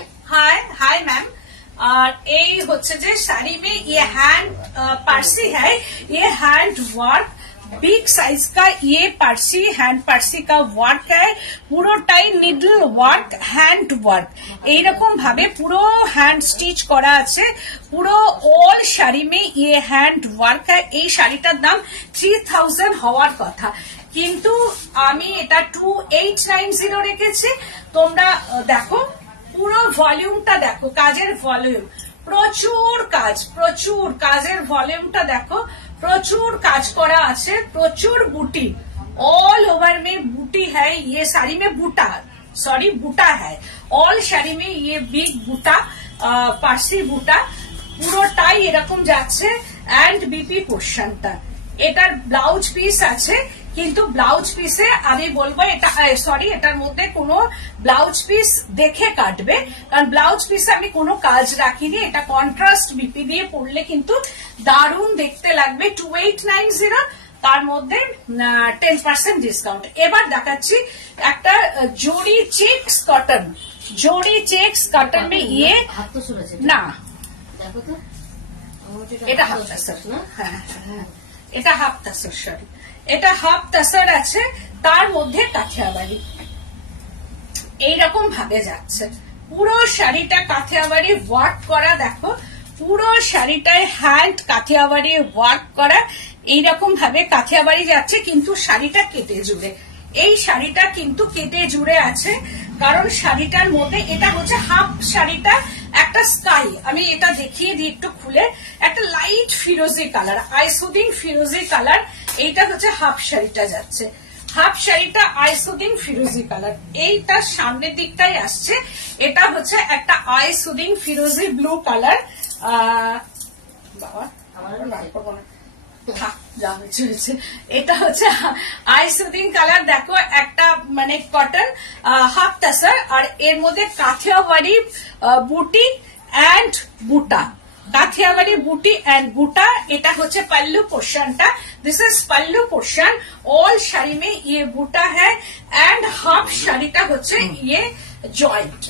हाय मैम। और ये হচ্ছে যে শাড়ি में ये हैंड पार्सी है, ये हैंड वर्क बिग साइज का ये पर्सी हैंड पर्सी का वर्क है পুরোটাই নিডল ওয়ার্ক হ্যান্ড ওয়ার্ক এইরকম ভাবে পুরো হ্যান্ড স্টিচ করা আছে পুরো অল শাড়ি মে ये হ্যান্ড ওয়ার্ক है এই শাড়িটার দাম 3000 হওয়ার কথা কিন্তু আমি এটা 2890 রেখেছি তোমরা দেখো পুরো ভলিউমটা দেখো কাজের ভলিউম প্রচুর কাজের ভলিউমটা দেখো প্রচুর কাজ করা আছে প্রচুর বুটি ऑल ओवर में बूटी है ये साड़ी में बूटा है ऑल শাড়ি में ये बिग बूटा পার্সি বুটা পুরোটাই এরকম যাচ্ছে এন্ড বিপি পোর্শনটা এটার ব্লাউজ পিস আছে কিন্তু ব্লাউজ পিসে আমি বলবো এটা এটার মধ্যে কোনো ব্লাউজ পিস দেখে কাটবে কারণ ব্লাউজ পিসে আমি কোনো কাজ রাখিনি এটা কন্ট্রাস্ট বিপি দিয়ে পরলে কিন্তু দারুণ দেখতে লাগবে 2890 তার মধ্যে 10% ডিসকাউন্ট এবার দেখাচ্ছি একটা জরি চেক্স কটন মে ইয়ে না দেখো তো এটা হাফ তাসর না হ্যাঁ এটা হাফ তাসর শাড়ি এটা হাফ তাসর আছে তার মধ্যে কাঠিয়াবাড়ি এইরকম ভাবে যাচ্ছে পুরো শাড়িটা কাঠিয়াবাড়ি ওয়ার্ক করা দেখো পুরো শাড়িটায় হ্যান্ড কাঠিয়াবাড়ি ওয়ার্ক করা এইরকম ভাবে কাঠিয়াবাড়ি যাচ্ছে কিন্তু শাড়িটা কেটে জুড়ে এই শাড়িটা কিন্তু কেটে জুড়ে আছে কারণ শাড়িটার মধ্যে এটা হচ্ছে হাফ শাড়িটা একটা স্কাই আমি এটা দেখিয়ে দিই একটু খুলে একটা লাইট ফিরোজি কালার আইসুদিন ফিরোজি কালার এইটা হচ্ছে হাফ শাড়িটা যাচ্ছে হাফ শাড়িটা আইসুদিন ফিরোজি কালার এইটা সামনের দিকটাই আসছে এটা হচ্ছে একটা আইসুদিন ফিরোজি ব্লু কালার বাবা আমার এটা হচ্ছে আইসুদিন কালার দেখো একটা মানে কটন হাফ তাসার আর এর মধ্যে কাঠিয়াবাড়ি বুটি এন্ড বুটা কাঠিয়াবাড়ি বুটি এন্ড বুটা এটা হচ্ছে पल्लू पोर्शनটা this is pallu portion all sari में ये बुटा है एंड हाफ শাড়িটা হচ্ছে ये जॉइंट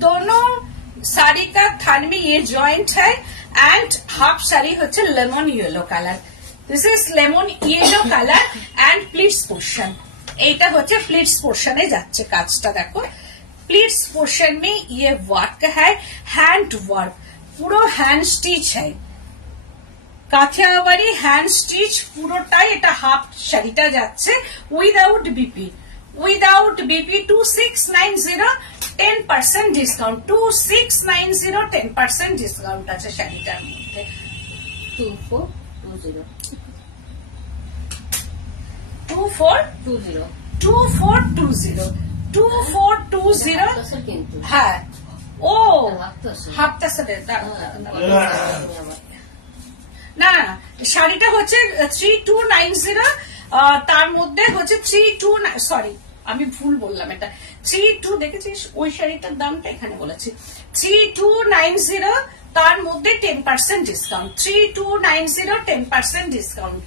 दोनों साड़ी का थान में ये जॉइंट है एंड हाफ साड़ी होच्छे lemon yellow colour this is lemon yellow colour and pleats portion এইটা হচ্ছে প্লিটস পোর্শনে যাচ্ছে কাজটা দেখো प्लीट्स पोर्शन में ये वर्क है हैंड वर्क পুরো হ্যান্ড স্টিচ है কাঠিয়াবাড়ি হ্যান্ড স্টিচ পুরোটাই এটা হাফ শাড়িটা যাচ্ছে উইদাউট বিপি 2690 10% ডিসকাউন্ট 2690 10% ডিসকাউন্ট আছে শাড়িটার মধ্যে 2420 হ্যাঁ ও হাফ তাসরের না শাড়িটা হচ্ছে 3290 তার মধ্যে হচ্ছে 32 সরি আমি ভুল বললাম এটা 32 দেখেছিস ওই শাড়িটার দামটা এখানে বলেছি 3290 তার মধ্যে 10% ডিসকাউন্ট 3290 10% ডিসকাউন্ট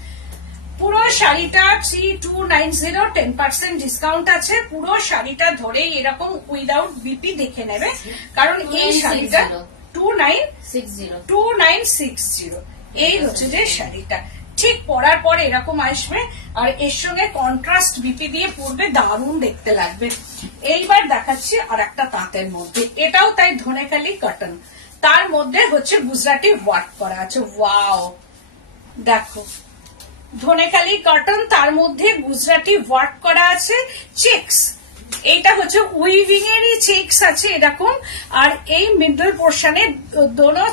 পুরো শাড়িটা 3290 10% ডিসকাউন্ট আছে পুরো শাড়িটা ধরেই এরকম উইদাউট বিপি দেখে নেবে কারণ এই শাড়িটা 2960 এই হচ্ছে যে শাড়িটা ঠিক পরার পর এরকম আসবে আর এর সঙ্গে কন্ট্রাস্ট বিপি দিয়ে পরবে দারুণ দেখতে লাগবে এইবার দেখাচ্ছি আর একটা তাঁতের মধ্যে এটাও তাই ধনেখালি কটন তার মধ্যে হচ্ছে গুজরাটি ওয়ার্ক করা আছে ওয়াও দেখো ধনেখালি কটন তার মধ্যে গুজরাটি ওয়ার্ক করা আছে চেক্স এইটা হচ্ছে উইভিং এরই চেক্স আছে এরকম আর এই मिडल पोर्शन है दोनों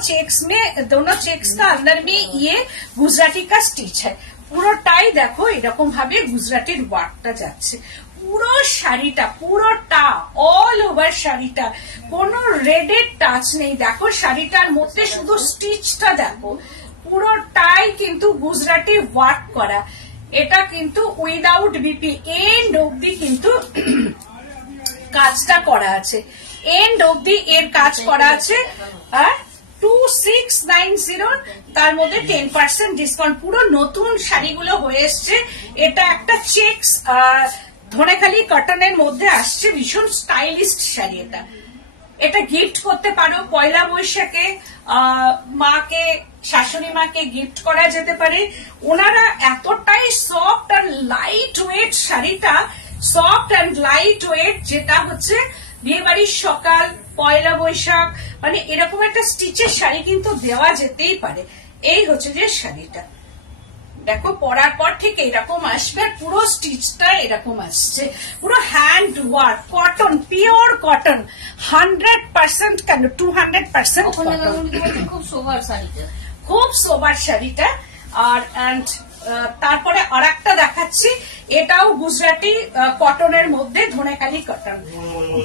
चेक्स का अंदर में ये गुजराती का स्टिच है পুরোটাই দেখো এরকম ভাবে গুজরাটির ওয়ার্কটা যাচ্ছে পুরো শাড়িটা পুরোটা অল ওভার শাড়িটা কোনো রেডের টাচ নেই দেখো শাড়িটার মধ্যে শুধু স্টিচটা দেখো পুরোটাই কিন্তু গুজরাটি ওয়ার্ক করা এটা কিন্তু উইদাউট বিপি এন্ড অবধি কিন্তু কাজটা করা আছে এন্ড অবধি এর কাজ করা আছে 2690 তার মধ্যে 10% ডিসকাউন্ট পুরো নতুন শাড়িগুলো হয়ে এসছে এটা একটা চেক্স ধনেখালি কটনের মধ্যে আসছে ভীষণ স্টাইলিস্ট শাড়ি এটা গিফট করতে পারো পয়লা বৈশাখে, মাকে, শাশুড়ি মাকে গিফট করা যেতে পারে। ওনারা এতটাই সফট আর লাইট ওয়েট, শাড়িটা সফট অ্যান্ড লাইট ওয়েট, যেটা হচ্ছে বিয়ে বাড়ির সকাল, পয়লা বৈশাখ, মানে এরকম একটা স্টিচের শাড়ি কিন্তু দেওয়া যেতেই পারে। এই হচ্ছে যে শাড়িটা, দেখো পরার পর ঠিক এরকম আসবে, আর পুরো স্টিচটা এরকম আসছে, পুরো hand work, cotton, pure cotton, 100% কেন 200% খুব সোবার শাড়িটা, খুব সোবার শাড়িটা। আর তারপরে আর একটা দেখাচ্ছি, এটাও গুজরাটি কটনের মধ্যে, ধনেকালি কটন,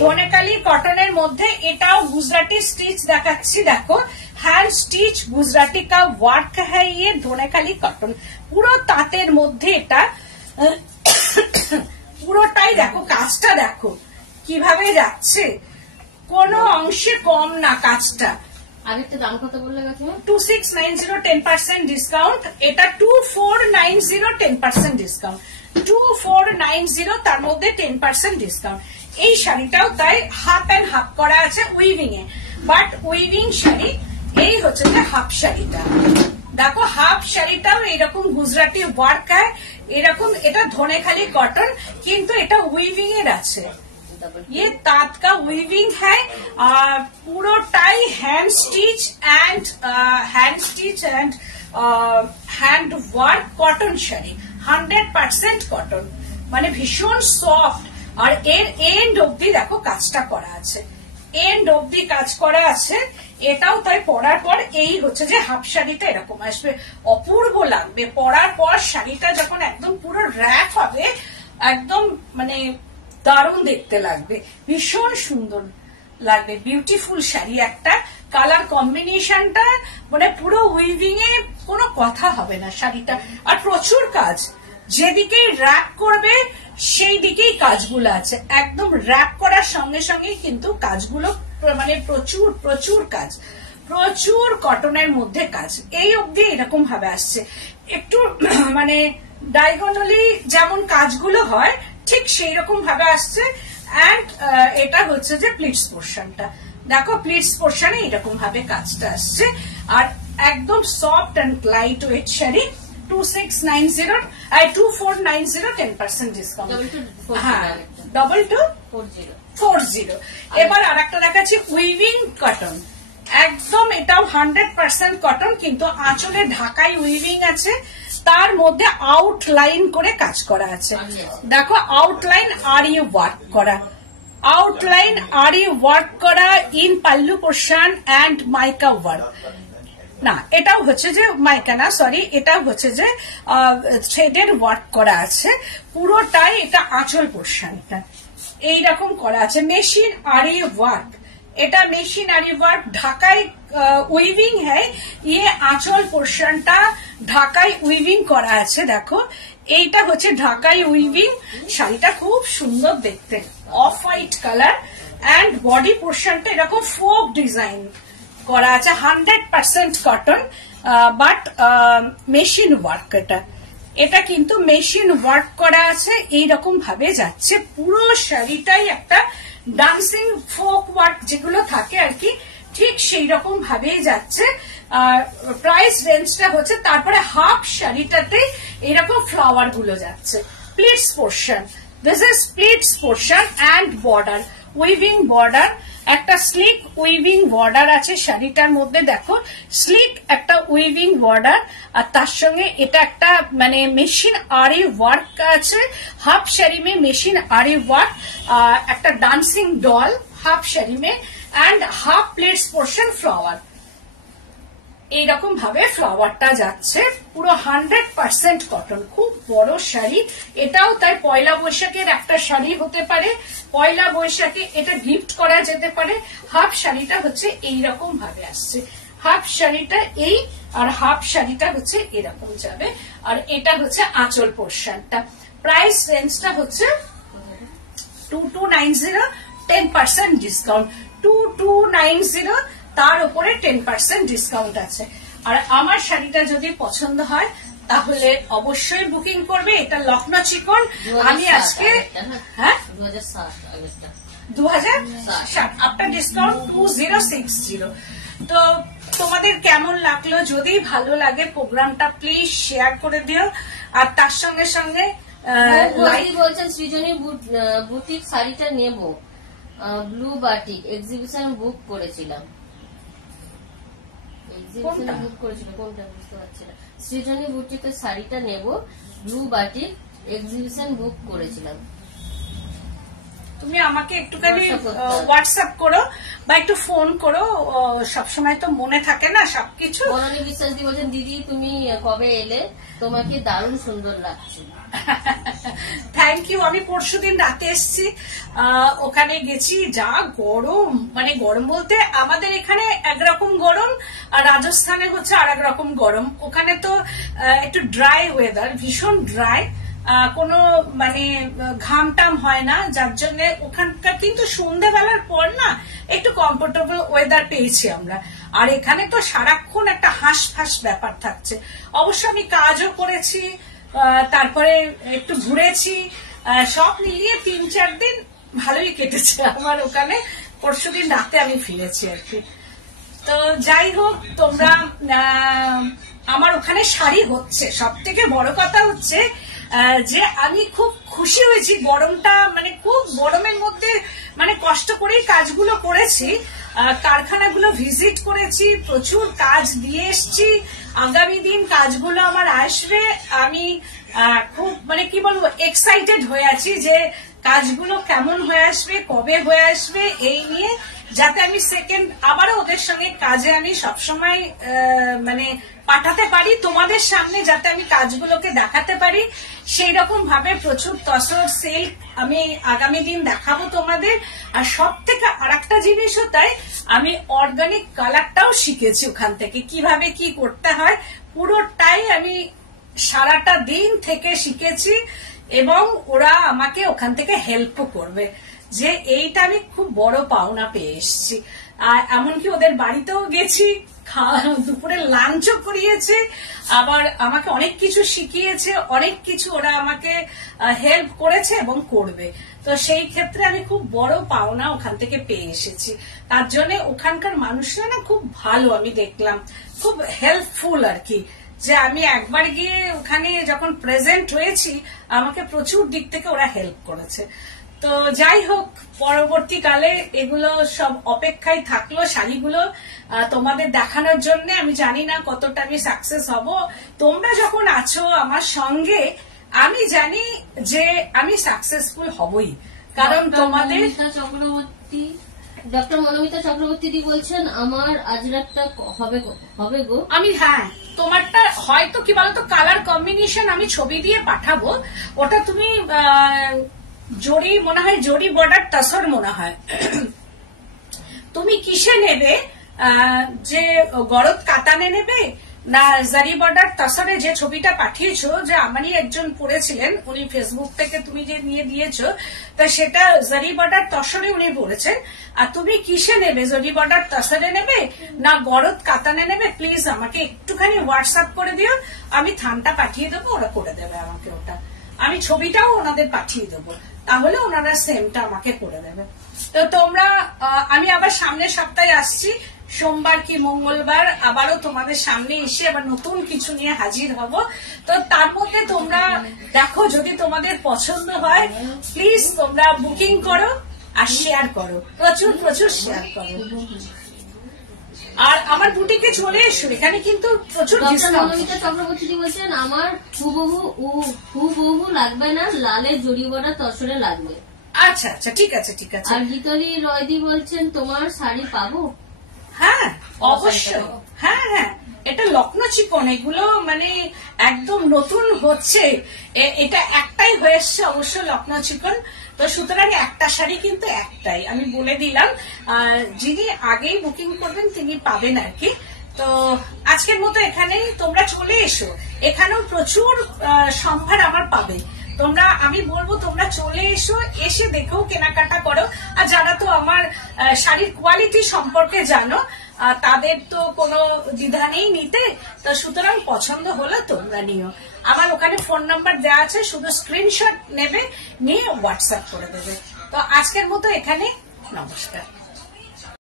ধনেকালি কটনের মধ্যে এটাও গুজরাটি স্টিচ দেখাচ্ছি। দেখো হ্যান্ড স্টিচ গুজরাটি কা ওয়ার্ক হ্যাঁ, ইয়ে ধনেকালি কটন, পুরো তাঁতের মধ্যে এটা পুরোটাই। দেখো কাজটা দেখো কিভাবে যাচ্ছে, কোনো অংশে কম না কাজটা। আগেরটা দাম কত বললে গেছে? 2690 10% ডিসকাউন্ট, এটা 2490 10% ডিসকাউন্ট, 2490 তার মধ্যে 10% ডিসকাউন্ট। এই শাড়িটাও তাই হাফ অ্যান্ড হাফ করা আছে weaving A, but weaving sari. এই হচ্ছে যে হাফ শাড়িটা, দেখো হাফ শাড়িটাও এরকম গুজরাটি ওয়ার্ক হয় এরকম, এটা ধনেখালি কটন কিন্তু এটা উইভিং এর আছে, ये तात का वीविंग है, पूरोटाई hand stitch and hand work cotton sari, 100% cotton, মানে ভীষণ সফট। আর এর এন্ড অব্দি দেখো কাজটা করা আছে, এন্ড অব্দি কাজ করা আছে। এটাও তাই পরার পর এই হচ্ছে যে হাফ শাড়িটা এরকম আসবে, অপূর্ব লাগবে পরার পর। শাড়িটা যখন একদম পুরো র্যাপ হবে, একদম মানে দারুণ দেখতে লাগবে, ভীষণ সুন্দর লাগবে, বিউটিফুল শাড়ি একটা। কালার কম্বিনেশনটা মানে পুরো উইভিং এ কোনো কথা হবে না শাড়িটা। আর প্রচুর কাজ, যেদিকেই র্যাপ করবে সেই দিকেই কাজগুলো আছে, একদম র্যাপ করার সঙ্গে সঙ্গেই কিন্তু কাজগুলো মানে প্রচুর প্রচুর কাজ, প্রচুর কটনের মধ্যে কাজ। এই অবধি এরকম ভাবে আসছে, একটু মানে ডায়াগোনালি যেমন কাজগুলো হয় ঠিক সেই রকম ভাবে আসছে। এন্ড এটা হচ্ছে যে প্লিটস পোর্শনটা, দেখো প্লিটস পোর্শনে এরকম ভাবে কাজটা আসছে। আর একদম soft and light weight sari, 2490 10% discount, হ্যাঁ 2240। এবার আর একটা দেখাচ্ছি উইভিং কটন, একদম এটাও 100% কটন কিন্তু আঁচলে ঢাকাই উইভিং আছে, তার মধ্যে আউটলাইন করে কাজ করা আছে। দেখো আউটলাইন আরি ওয়ার্ক করা, আউটলাইন আরি ওয়ার্ক করা in pallu portion and mica work, না এটাও হচ্ছে যে মাইকা না, সরি, এটাও হচ্ছে যে থ্রেডের ওয়ার্ক করা আছে পুরোটাই। এটা আঁচল পোর্শনটা এইরকম করা আছে, মেশিন আরি ওয়ার্ক, এটা মেশিন আরি ওয়ার্ক, ঢাকাই উইভিং হ্যাঁ, ইয়ে আঁচল পোর্শনটা ঢাকাই উইভিং করা আছে। দেখো এইটা হচ্ছে ঢাকাই উইভিং, শাড়িটা খুব সুন্দর দেখতে, off white colour. And body পোর্শনটা এরকম ফোক ডিজাইন করা আছে, 100% কটন বাট মেশিন ওয়ার্ক। এটা কিন্তু মেশিন ওয়ার্ক করা আছে, এইরকম ভাবে যাচ্ছে পুরো শাড়িটাই একটা ডান্সিং ফোক ওয়ার্ক যেগুলো থাকে আর কি, ঠিক সেই রকম ভাবেই যাচ্ছে। প্রাইস রেঞ্জটা হচ্ছে, তারপরে হাফ শাড়িটাতে এরকম ফ্লাওয়ার গুলো যাচ্ছে। Pleats portion, this is pleats portion and border, weaving border, একটা স্লিক উইভিং বর্ডার আছে শাড়িটার মধ্যে। দেখো স্লিক একটা উইভিং বর্ডার, আর তার সঙ্গে এটা একটা মানে মেশিন আরি ওয়ার্ক আছে। হাফ শাড়ি মে মেশিন আরি ওয়ার্ক, একটা ডান্সিং ডল হাফ শাড়ি মে, and half pleats portion flower, এইরকম ভাবে ফ্লাওয়ারটা যাচ্ছে। পুরো 100% কটন, খুব বড় শাড়ি। এটাও তাই পয়লা বৈশাখের একটা শাড়ি হতে পারে, পয়লা বৈশাখে এটা গিফট করা যেতে পারে। হাফ শাড়িটা হচ্ছে এইরকম ভাবে আসছে, হাফ শাড়িটা এই, আর হাফ শাড়িটা হচ্ছে এরকম যাবে। আর এটা হচ্ছে আঁচল পোর্শনটা। প্রাইস রেঞ্জটা হচ্ছে 2290 10% ডিসকাউন্ট, 2290 তার উপরে 10% ডিসকাউন্ট আছে। আর আমার শাড়িটা যদি পছন্দ হয় তাহলে অবশ্যই বুকিং করবে। এটা লখনৌ চিকন, আমি আজকে হ্যাঁ 2060 আফটার ডিসকাউন্ট 2060। তো তোমাদের কেমন লাগলো? যদি ভালো লাগে প্রোগ্রামটা প্লিজ শেয়ার করে দিও, আর তার সঙ্গে সঙ্গে লাইক বলছেন সৃজনী বুটিক শাড়িটা নেব, ব্লু বাটিক এক্সিবিশন বুক করেছিলাম। কোনটা? বুক করেছিল কোনটা বুঝতে পারছি না। সৃজনী বুটিকের শাড়িটা নেব, ব্লু বাটিক এক্সিবিশন বুক করেছিলাম। তুমি আমাকে একটুখানি WhatsApp করতে হবে। হোয়াটসঅ্যাপ করো বা একটু ফোন করো, সবসময় তো মনে থাকে না সবকিছু। বনানী বিশ্বাস দি বলছেন দিদি তুমি কবে এলে, তোমাকে দারুণ সুন্দর লাগছে। Thank you. আমি পরশুদিন রাতে এসেছি, ওখানে গেছি, যা গরম, মানে গরম বলতে আমাদের এখানে একরকম গরম আর রাজস্থানে হচ্ছে আর এক রকম গরম। ওখানে তো একটু ড্রাই ওয়েদার, ভীষণ ড্রাই, কোনো মানে ঘাম টাম হয় না, যার জন্য ওখানকার কিন্তু সন্ধ্যাবেলার পর না একটু কমফোর্টেবল ওয়েদার পেয়েছি আমরা। আর এখানে তো সারাক্ষণ একটা হাঁসফাঁস ব্যাপার থাকছে। অবশ্য আমি কাজও করেছি, তারপরে একটু ঘুরেছি, সব মিলিয়ে 3-4 দিন ভালোই কেটেছে আমার ওখানে। পরশুদিন রাতে আমি ফিরেছি আর কি। তো যাই হোক, তোমরা আমার ওখানে শাড়ি হচ্ছে, সব থেকে বড় কথা হচ্ছে যে আমি খুব খুশি হয়েছি। গরমটা মানে খুব গরমের মধ্যে মানে কষ্ট করেই কাজগুলো করেছি, কারখানাগুলো ভিজিট করেছি, প্রচুর কাজ দিয়ে এসছি। আগামী দিন কাজগুলো আমার আসবে, আমি খুব মানে কি বলবো এক্সাইটেড হয়ে আছি যে কাজগুলো কেমন হয়ে আসবে, কবে হয়ে আসবে, এই নিয়ে, যাতে আমি সেকেন্ড আবারও ওদের সঙ্গে কাজে আমি সবসময় মানে পাঠাতে পারি তোমাদের সামনে, যাতে আমি কাজগুলোকে দেখাতে পারি। সেই রকম ভাবে প্রচুর তসর সিল্ক আমি আগামী দিন দেখাবো তোমাদের। আর সব থেকে আর একটা জিনিসও তাই, আমি অর্গানিক কালারটাও শিখেছি ওখান থেকে, কিভাবে কি করতে হয় পুরোটাই আমি সারাটা দিন থেকে শিখেছি, এবং ওরা আমাকে ওখান থেকে হেল্পও করবে। যে এইটা আমি খুব বড় পাওনা পেয়ে এসেছি। আর এমনকি ওদের বাড়িতেও গেছি, দুপুরে লাঞ্চও করিয়েছে, আবার আমাকে অনেক কিছু শিখিয়েছে, অনেক কিছু ওরা আমাকে হেল্প করেছে এবং করবে। তো সেই ক্ষেত্রে আমি খুব বড় পাওনা ওখান থেকে পেয়ে এসেছি। তার জন্য ওখানকার মানুষরা না খুব ভালো, আমি দেখলাম খুব হেল্পফুল আর কি। যে আমি একবার গিয়ে ওখানে যখন প্রেজেন্ট হয়েছি, আমাকে প্রচুর দিক থেকে ওরা হেল্প করেছে। তো যাই হোক, পরবর্তীকালে এগুলো সব অপেক্ষায় থাকলো শাড়িগুলো তোমাদের দেখানোর জন্য। আমি জানি না কতটা আমি সাকসেস হব। তোমরা যখন আছো আমার সঙ্গে, আমি জানি যে আমি সাকসেসফুল হবই, কারণ তোমাদের। ডক্টর মনোমিতা চক্রবর্তী দি বলছেন আমার আজরাতটা হবে গো। আমি তোমারটা হয়তো কি বলতো কালার কম্বিনেশন আমি ছবি দিয়ে পাঠাবো, ওটা তুমি জরি মনে হয়, জরি বর্ডার তসর মনে হয়। তুমি কিসে নেবে, যে গরদ কাতানে নেবে না জারি বর্ডার তসরে? যে ছবিটা পাঠিয়েছো, যে আমারই একজন পড়েছিলেন, উনি ফেসবুক থেকে তুমি যে নিয়ে দিয়েছো, তা সেটা জারি বর্ডার তসরে উনি পড়েছেন। আর তুমি কিসে নেবে, জারি বর্ডার তসরে নেবে না গরদ কাতানে নেবে? প্লিজ আমাকে একটুখানি হোয়াটসঅ্যাপ করে দিও, আমি থানটা পাঠিয়ে দেবো, ওরা করে দেবে আমাকে ওটা। আমি ছবিটাও ওনাদের পাঠিয়ে দেবো, তাহলে ওনারা সেমটা আমাকে করে দেবে। তো তোমরা, আমি আবার সামনের সপ্তাহে আসছি, সোমবার কি মঙ্গলবার আবারও তোমাদের সামনে এসে আবার নতুন কিছু নিয়ে হাজির হব। তো তার মধ্যে তোমরা দেখো, যদি তোমাদের পছন্দ হয় প্লিজ তোমরা বুকিং করো আর শেয়ার করো, প্রচুর প্রচুর শেয়ার করো। আর আমার বুটিকে চলে এসো, এখানে কিন্তু প্রচুর ডিসকাউন্ট। মনোমিতা চক্রবর্তী বলছেন আমার হুবহু লাগবে না, লালের জরি বর্ডার তসরে লাগবে। আচ্ছা আচ্ছা, ঠিক আছে ঠিক আছে। আর গীতালি রয়দি বলছেন তোমার শাড়ি পাবো? হ্যাঁ অবশ্যই, হ্যাঁ হ্যাঁ, এটা লখনৌ চিকন, এগুলো মানে একদম নতুন হচ্ছে, এটা একটাই হয়ে এসছে অবশ্য লখনৌ চিকন। তো সুতরাং একটা শাড়ি কিন্তু একটাই, আমি বলে দিলাম। যিনি আগেই বুকিং করবেন তিনি পাবেন আর কি। তো আজকের মতো এখানেই, তোমরা চলে এসো, এখানেও প্রচুর সম্ভার আমার পাবে তোমরা। আমি বলবো তোমরা চলে এসো, এসে দেখেও কেনাকাটা করো। আর যারা তো আমার শাড়ির কোয়ালিটি সম্পর্কে জানো, তাদের তো কোনো দ্বিধা নেই নিতে। তো সুতরাং পছন্দ হলে তোমরা নিও। আমার ওখানে ফোন নাম্বার দেওয়া আছে, শুধু স্ক্রিনশট নেবে, নিয়ে হোয়াটসঅ্যাপ করে দেবে। তো আজকের মতো এখানে, নমস্কার।